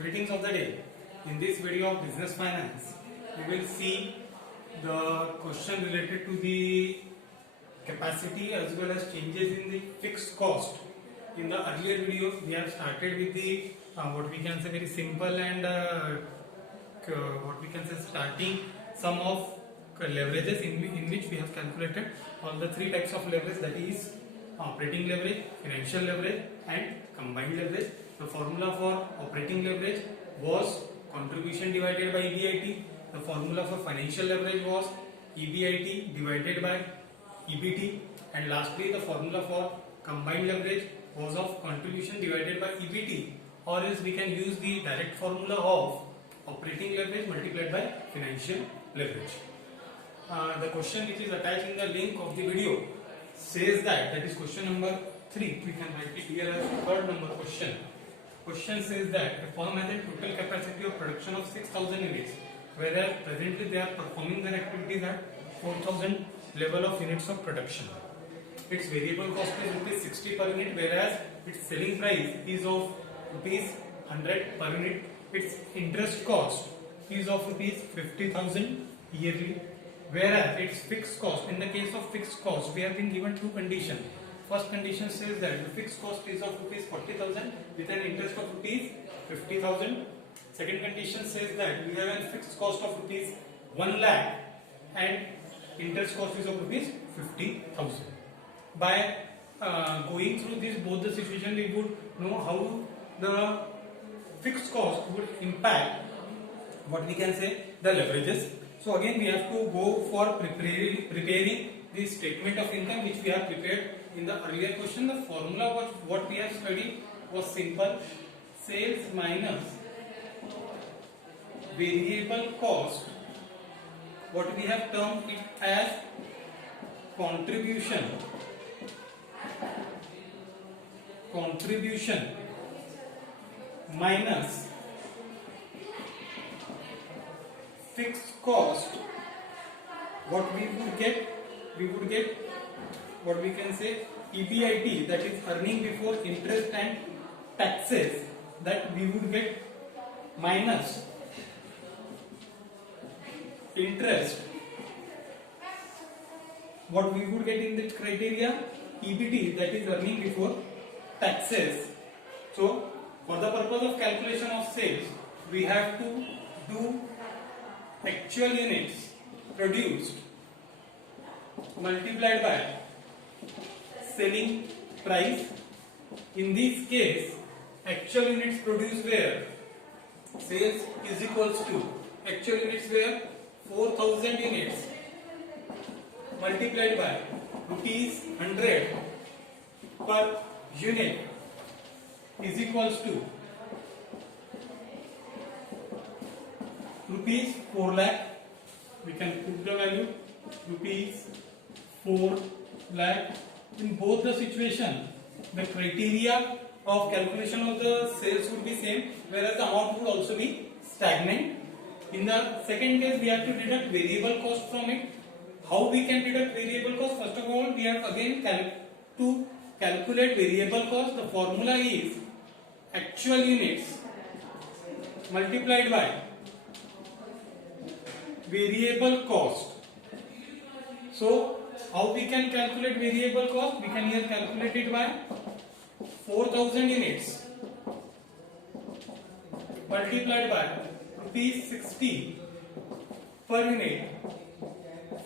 Greetings of the day. In this video of business finance, we will see the question related to the capacity as well as changes in the fixed cost. In the earlier video, we have started with the what we can say very simple and what we can say starting sum of leverages in which we have calculated all the three types of leverage, that is operating leverage, financial leverage and combined leverage. The formula for operating leverage was contribution divided by EBIT. The formula for financial leverage was EBIT divided by EBT. And lastly, the formula for combined leverage was of contribution divided by EBT, or else we can use the direct formula of operating leverage multiplied by financial leverage. The question which is attached in the link of the video says that is question number 3. We can write it here as third number question. Question says that a firm has a total capacity of production of 6,000 units, whereas presently they are performing their activities at 4,000 level of units of production. Its variable cost is rupees 60 per unit, whereas its selling price is of rupees 100 per unit. Its interest cost is of rupees 50,000 yearly, whereas its fixed cost, in the case of fixed cost, we have been given two conditions. First condition says that the fixed cost is of rupees 40,000 with an interest of rupees 50,000. Second condition says that we have a fixed cost of rupees 1 lakh and interest cost is of rupees 50,000. By going through this both the situation, we would know how the fixed cost would impact what we can say the leverages. So again we have to go for preparing the statement of income which we have prepared in the earlier question. The formula was what we have studied was simple: sales minus variable cost. What we have termed it as contribution minus fixed cost. What we would get what we can say EBIT, that is earning before interest and taxes, that we would get minus interest. What we would get in the criteria EBT, that is earning before taxes. So for the purpose of calculation of sales, we have to do actual units produced multiplied by selling price. In this case, actual units produced where sales is equals to actual units where 4,000 units multiplied by rupees 100 per unit is equals to rupees 4 lakh. We can put the value rupees 4 lakh. In both the situation, the criteria of calculation of the sales would be same, whereas the amount would also be stagnant. In the second case, we have to deduct variable cost from it. How we can deduct variable cost? First of all, we have again to calculate variable cost. The formula is actual units multiplied by variable cost. So how we can calculate variable cost? We can here calculate it by 4,000 units multiplied by rupees 60 per unit.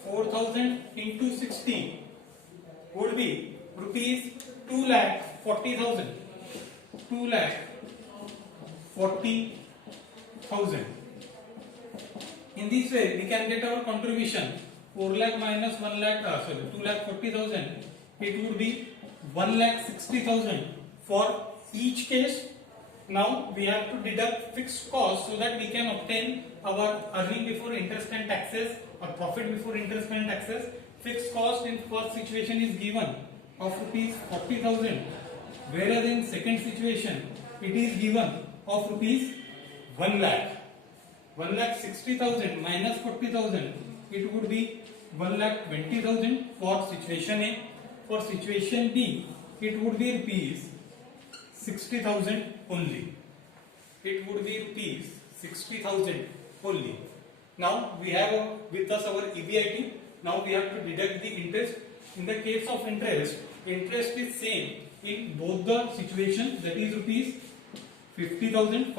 4,000 into 60 would be rupees 2,40,000. 2,40,000. In this way, we can get our contribution. 4 lakh minus 1 lakh, 2,40,000. It would be 1,60,000 for each case. Now we have to deduct fixed cost so that we can obtain our earning before interest and taxes or profit before interest and taxes. Fixed cost in first situation is given of rupees 40,000, whereas in second situation it is given of rupees 1 lakh. 1,60,000 minus 40,000, it would be 1,20,000 for situation A. For situation B, it would be rupees 60,000 only. it would be rupees 60,000 only. Now we have with us our EBIT. Now we have to deduct the interest. In the case of interest, interest is same in both the situations, that is rupees 50,000,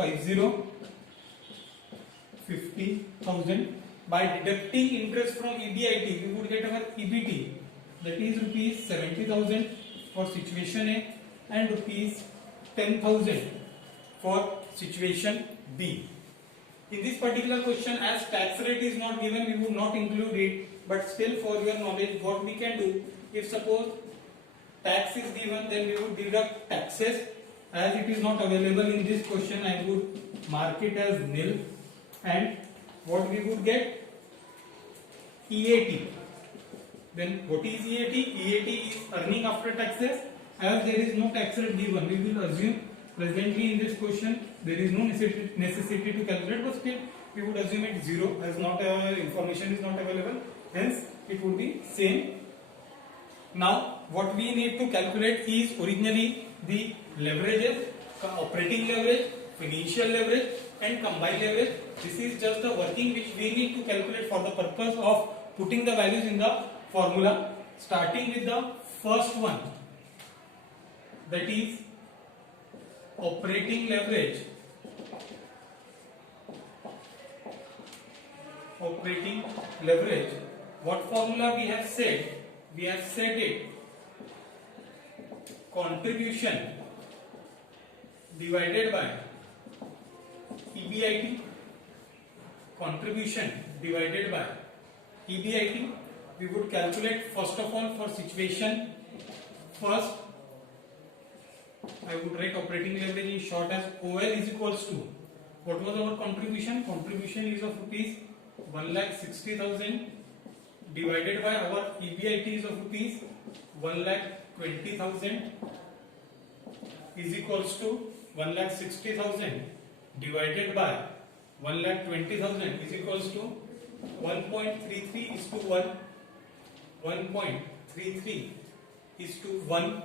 50,000. By deducting interest from EBIT, we would get our EBT, that is rupees 70,000 for situation A and rupees 10,000 for situation B. In this particular question, as tax rate is not given, we would not include it, but still for your knowledge, what we can do, if suppose tax is given, then we would deduct taxes. As it is not available in this question, I would mark it as nil, and what we would get? EAT. Then what is EAT? EAT is earning after taxes. As there is no tax rate given, we will assume presently in this question there is no necessity to calculate, but still we would assume it 0 as not information is not available. Hence it would be same. Now what we need to calculate is originally the leverages, operating leverage, financial leverage and combined leverage. This is just the working which we need to calculate for the purpose of putting the values in the formula. Starting with the first one, that is operating leverage. Operating leverage. What formula we have said? We have said it contribution divided by EBIT. Contribution divided by EBIT. We would calculate first of all for situation first. I would write operating leverage in short as OL is equals to, what was our contribution? Contribution is of rupees 1,60,000 divided by our EBIT is of rupees 1,20,000 is equals to 1,60,000 divided by 1,20,000 is equals to 1.33 is to 1. 1.33 is to 1.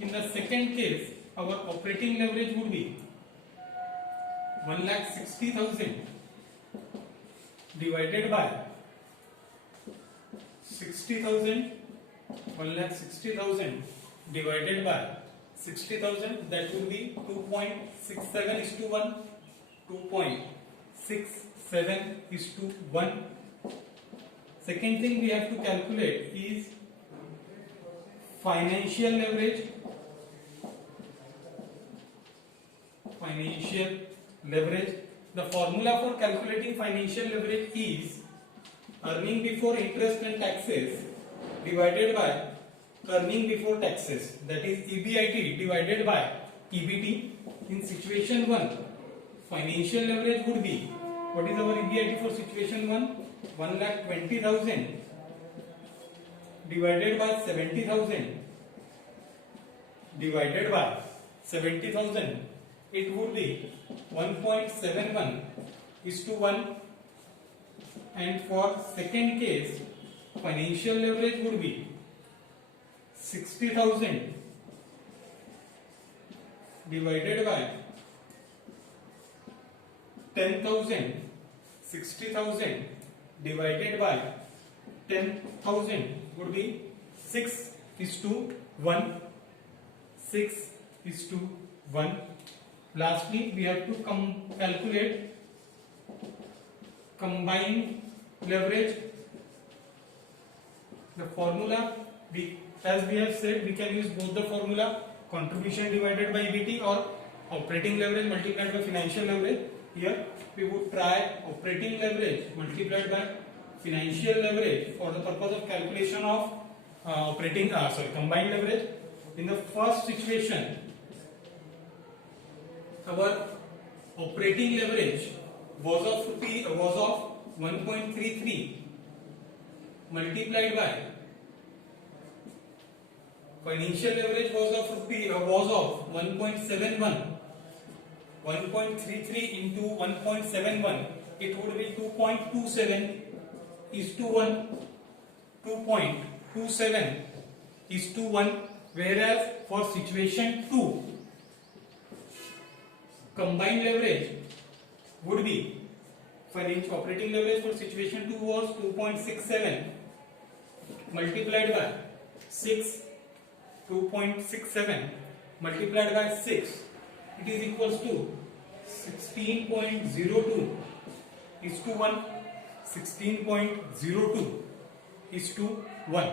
In the second case, our operating leverage would be 1,60,000 divided by 60,000. 1,60,000 divided by 60,000, that would be 2.67 is to 1. 2.67 is to 1. Second thing we have to calculate is financial leverage. Financial leverage. The formula for calculating financial leverage is earning before interest and taxes divided by earning before taxes, that is EBIT divided by EBT. In situation 1, financial leverage would be, what is our EBIT for situation 1? 1,20,000 divided by 70,000 divided by 70,000, it would be 1.71 is to 1. And for second case, financial leverage would be 60,000 divided by 10,000. 60,000 divided by 10,000 would be 6 is to 1. 6 is to 1. Lastly, we have to calculate combined leverage. The formula, as we have said, we can use both the formula, contribution divided by EBT or operating leverage multiplied by financial leverage. Here we would try operating leverage multiplied by financial leverage for the purpose of calculation of combined leverage. In the first situation, our operating leverage was of 1.33 multiplied by financial leverage was of 1.71. 1.33 into 1.71, it would be 2.27 is to 1. 2.27 is to 1. Whereas for situation 2, combined leverage would be, for each operating leverage for situation 2 was 2.67 multiplied by 6, 2.67 multiplied by 6, it is equals to 16.02 is to 1, 16.02 is to 1.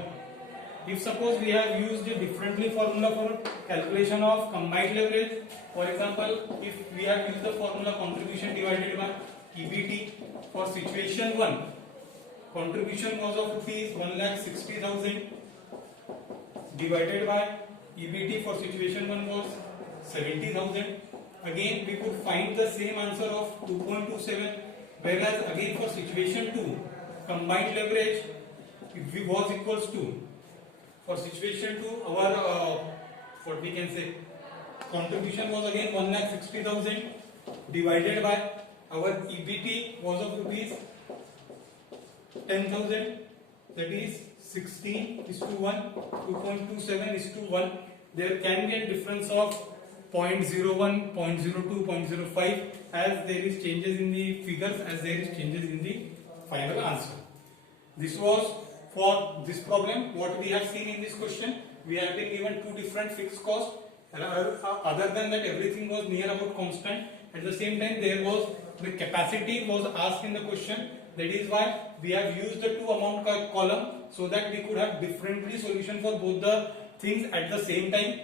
If suppose we have used a differently formula for calculation of combined leverage, for example, if we have used the formula contribution divided by EBT for situation 1, contribution was of rupees 1,60,000 divided by EBT for situation 1 was 70,000. Again we could find the same answer of 2.27, whereas again for situation 2 combined leverage was equals to, for situation 2 our what we can say contribution was again 1,60,000 divided by our EBT was of rupees 10,000, that is 16 is to 1, 2.27 is to 1. There can be a difference of 0.01, 0.02, 0.05 as there is changes in the figures, as there is changes in the final answer. This was for this problem. What we have seen in this question, we have been given two different fixed costs. Other than that, everything was near about constant. At the same time, there was the capacity was asked in the question. That is why we have used the two amount column so that we could have differently solution for both the things at the same time.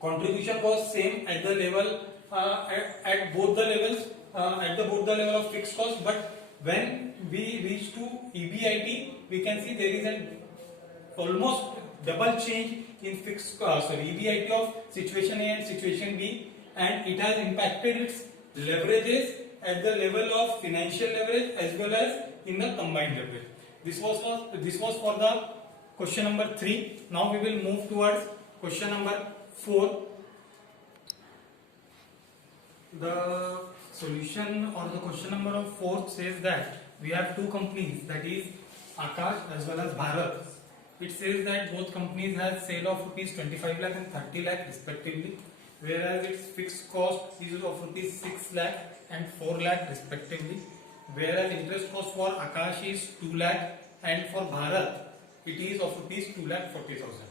Contribution was same at the level at both the levels both the level of fixed cost, but when we reach to EBIT, we can see there is an almost double change in fixed EBIT of situation A and situation B, and it has impacted its leverages at the level of financial leverage as well as in the combined leverage. This was for the question number 3. Now we will move towards question number 4. The solution or the question number 4 says that we have two companies, that is Akash as well as Bharat. It says that both companies have sale of rupees 25 lakh and 30 lakh respectively, whereas its fixed cost is of rupees 6 lakh and 4 lakh respectively, whereas interest cost for Akash is 2 lakh and for Bharat it is of rupees 2,40,000.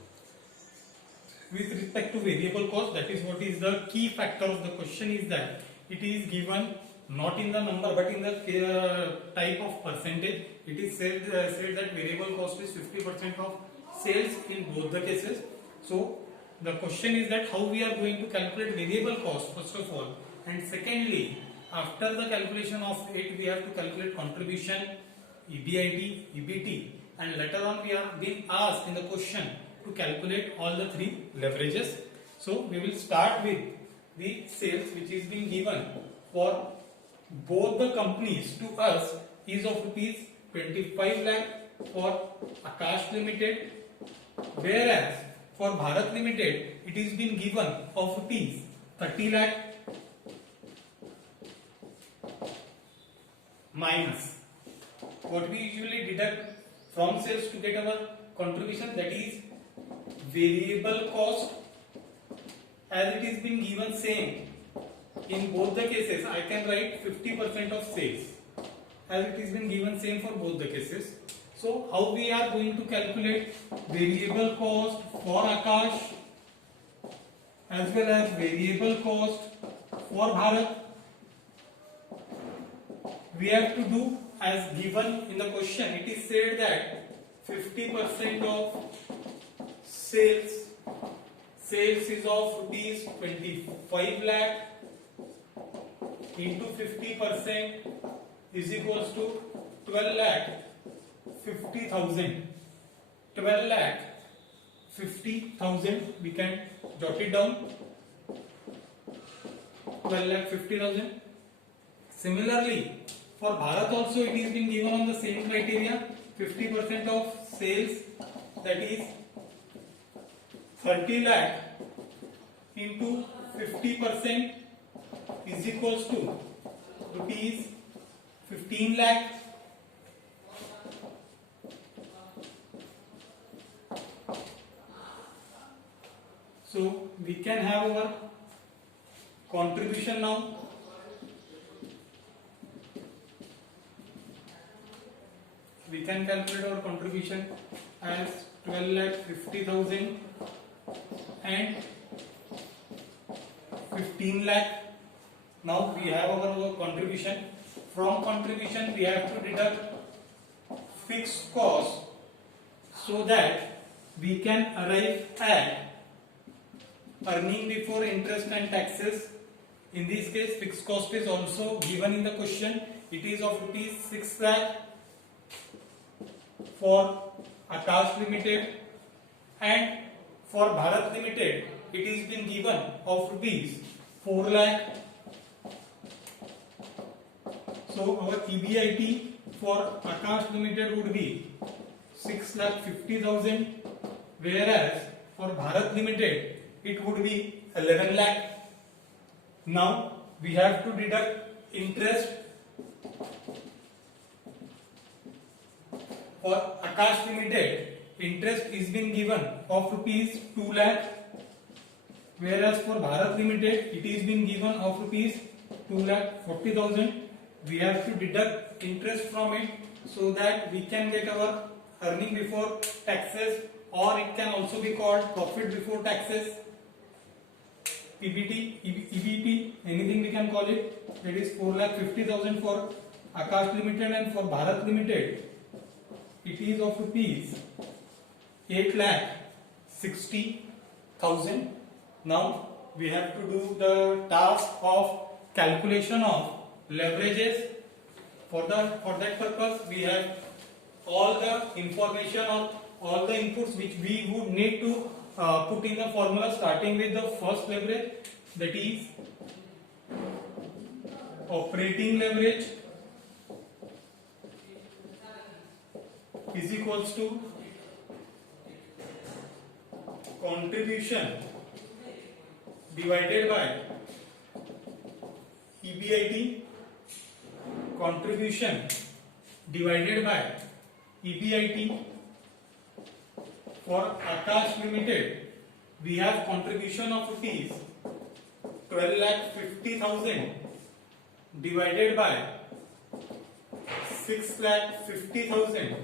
With respect to variable cost, that is what is the key factor of the question, is that it is given not in the number but in the type of percentage. It is said that variable cost is 50% of sales in both the cases. So the question is that how we are going to calculate variable cost first of all, and secondly, after the calculation of it, we have to calculate contribution, EBIT, EBT, and later on we are being asked in the question to calculate all the three leverages. So we will start with the sales, which is being given for both the companies to us is of rupees 25 lakh for Akash Limited, whereas for Bharat Limited it is being given of rupees 30 lakh minus what we usually deduct from sales to get our contribution, that is variable cost. As it is being given same in both the cases, I can write 50% of sales, as it is been given same for both the cases. So how we are going to calculate variable cost for Akash as well as variable cost for Bharat? We have to do as given in the question. It is said that 50% of sales is of rupees 25 lakh into 50% is equals to 12 lakh 50,000. 12 lakh 50,000, we can jot it down, 12 lakh 50,000. Similarly, for Bharat also it is being given on the same criteria, 50% of sales, that is 30 lakh into 50% is equals to rupees 15 lakh. So we can have our contribution now. We can calculate our contribution as 12,50,000 and 15 lakh. Now we have our contribution. From contribution we have to deduct fixed cost so that we can arrive at earning before interest and taxes. In this case fixed cost is also given in the question. It is of rupees 6 lakh for Akash Limited, and for Bharat Limited it is been given of rupees 4 lakh. So our EBIT for Akash Limited would be 6,50,000, whereas for Bharat Limited it would be 11 lakh. Now we have to deduct interest. For Akash Limited, interest is been given of rupees 2 lakh, whereas for Bharat Limited it is been given of rupees 2,40,000. We have to deduct interest from it so that we can get our earning before taxes, or it can also be called profit before taxes. PBT, EBT, anything we can call it. That is 4,50,000 for Akash Limited, and for Bharat Limited it is of rupees 8,60,000. Now we have to do the task of calculation of leverages. For that purpose we have all the information or all the inputs which we would need to put in the formula, starting with the first leverage, that is operating leverage is equals to contribution divided by EBIT, contribution divided by EBIT. For Akash Limited we have contribution of rupees 12,50,000 divided by 6,50,000.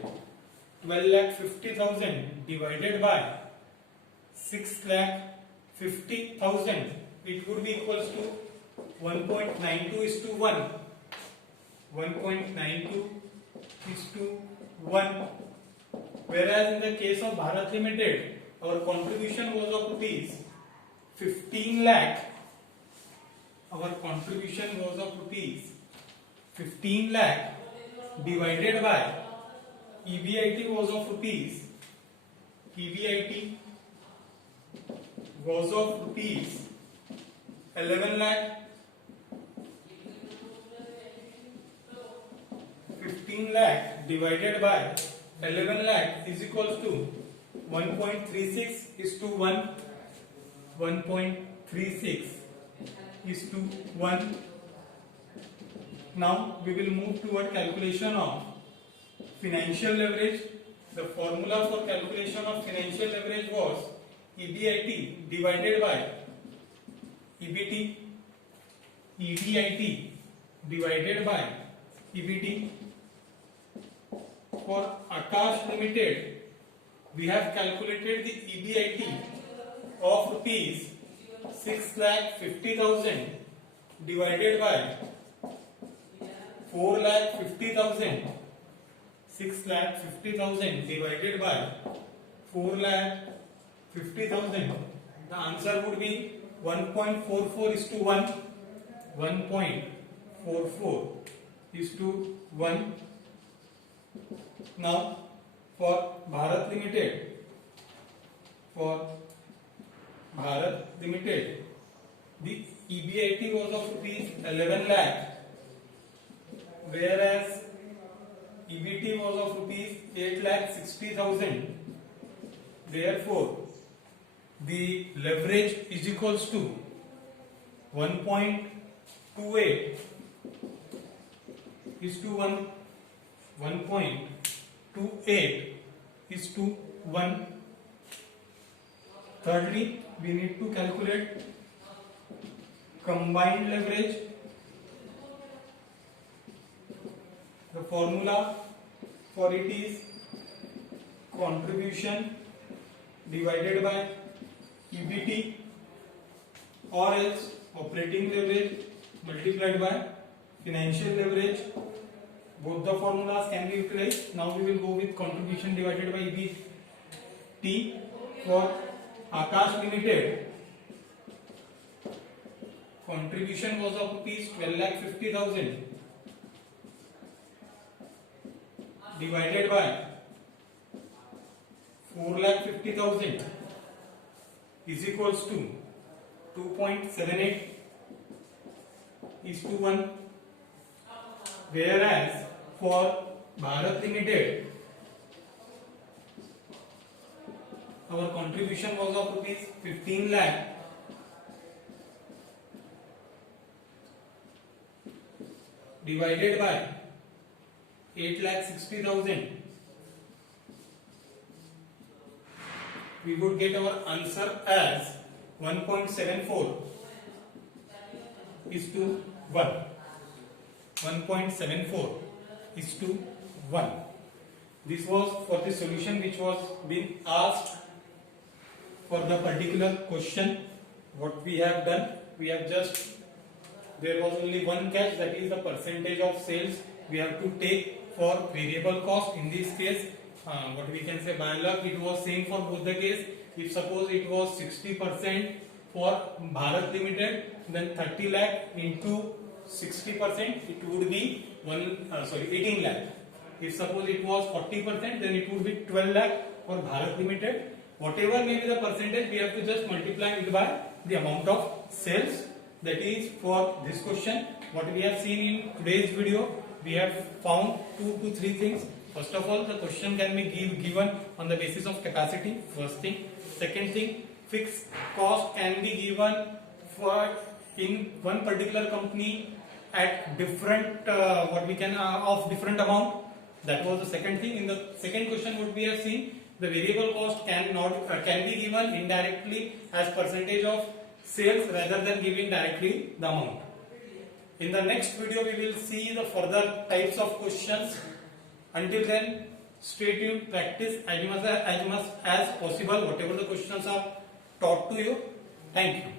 12,50,000 divided by 6,50,000, it would be equals to 1.92:1. 1.92:1. Whereas in the case of Bharat Limited, our contribution was of rupees 15 lakh. Our contribution was of rupees 15 lakh divided by EBIT was of rupees 11 lakh. 15 lakh divided by 11 lakh is equals to 1.36:1. 1.36:1. Now we will move toward calculation of financial leverage. The formula for calculation of financial leverage was EBIT divided by EBT, EBIT divided by EBT. For Akash Limited, we have calculated the EBIT of rupees 6,50,000 divided by 4,50,000. 6,50,000 divided by 4,50,000. The answer would be 1.44:1. 1.44:1. Now for Bharat Limited, the EBIT was of rupees 11 lakh, whereas EBT was of rupees 8,60,000. Therefore, the leverage is equals to 1.28 is to 1. 1.28 is to 1. Thirdly, we need to calculate combined leverage. The formula for it is contribution divided by EBT, or else operating leverage multiplied by financial leverage. Both the formulas can be utilized. Now we will go with contribution divided by EBT. For Akash Limited, contribution was of rupees 12,50,000 divided by 4,50,000 is equals to 2.78 is to 1. Whereas for Bharat Limited, our contribution was of rupees 15 lakh divided by 8,60,000. We would get our answer as 1.74 is to 1. 1.74 is to 1. This was for the solution which was being asked for the particular question. What we have done, we have just, there was only one catch, that is the percentage of sales we have to take for variable cost. In this case, what we can say, by luck it was same for both the case. If suppose it was 60% for Bharat Limited, then 30 lakh into 60%, it would be 18 lakh. If suppose it was 40%, then it would be 12 lakh for Bharat Limited. Whatever may be the percentage, we have to just multiply it by the amount of sales. That is for this question. What we have seen in today's video, we have found 2 to 3 things. First of all, the question can be given on the basis of capacity. First thing. Second thing, fixed cost can be given for in one particular company at different of different amount. That was the second thing. In the second question, what we have seen, the variable cost can be given indirectly as percentage of sales rather than giving directly the amount. In the next video, we will see the further types of questions. Until then, stay tuned, practice as much as possible whatever the questions are taught to you. Thank you.